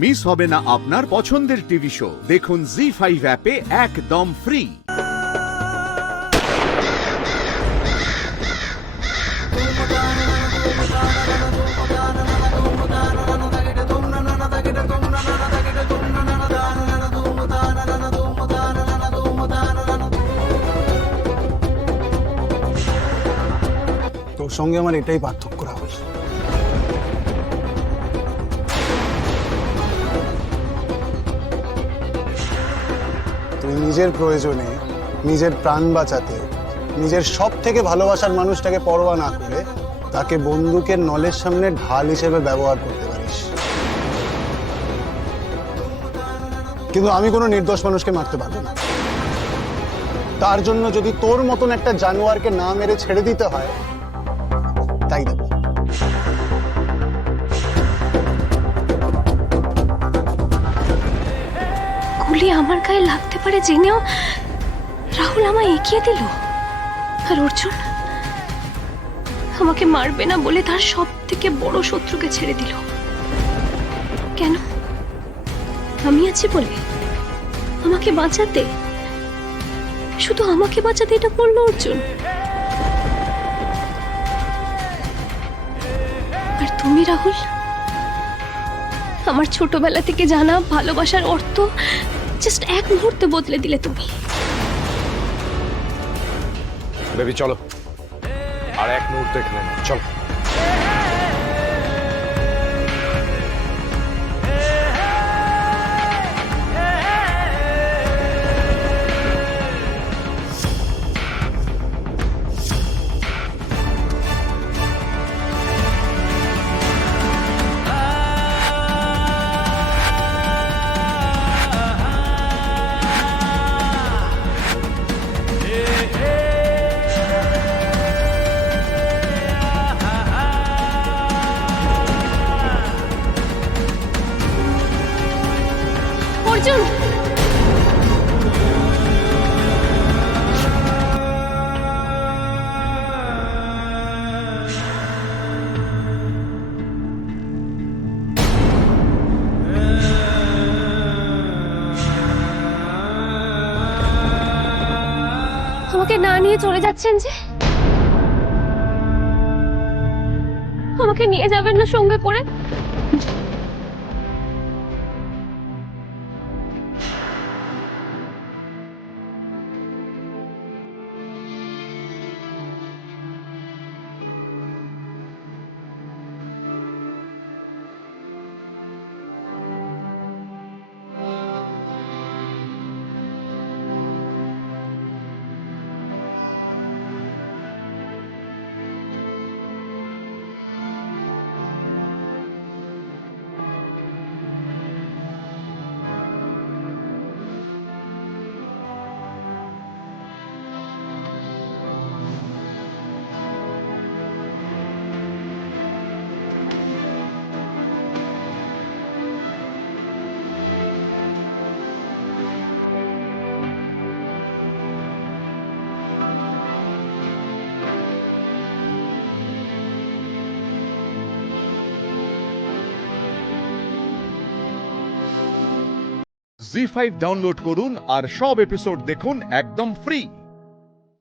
Miss হবে না আপনার পছন্দের টিভি শো। দেখুন জি5 অ্যাপে একদম ফ্রি। তোর সঙ্গে আমার এটাই পার্থক্য রাহুল। তুই নিজের প্রয়োজনে, নিজের প্রাণ বাঁচাতে, নিজের সব থেকে ভালোবাসার মানুষটাকে পরোয়া না করে তাকে বন্দুকের নলের সামনে ঢাল হিসেবে ব্যবহার করতে পারিস। কিন্তু আমি কোনো নির্দোষ মানুষকে মারতে পারবো না। তার জন্য যদি তোর মতন একটা জানোয়ারকে না মেরে ছেড়ে দিতে হয়, তাই দেব। গুলি আমার গায়ে লাগতে পারে জেনেও রাহুল আমায় এগিয়ে দিল। আর অর্জুন আমাকে মারবে না বলে তার সব থেকে বড় শত্রুকে ছেড়ে দিল। কেন? আমি আছি বলে? আমাকে বাঁচাতে, শুধু আমাকে বাঁচাতে এটা করলো অর্জুন। আর তুমি রাহুল, আমার ছোটবেলা থেকে জানা ভালোবাসার অর্থ জাস্ট এক মুহূর্তে বদলে দিলে তুমি। বেবি চলো, আর এক মুহূর্তে এখানে না, চলো। অর্জুন, আমাকে না নিয়ে চলে যাচ্ছেন যে? আমাকে নিয়ে যাবেন না সঙ্গে করে? জি5 ডাউনলোড করুন আর সব এপিসোড দেখুন একদম ফ্রি।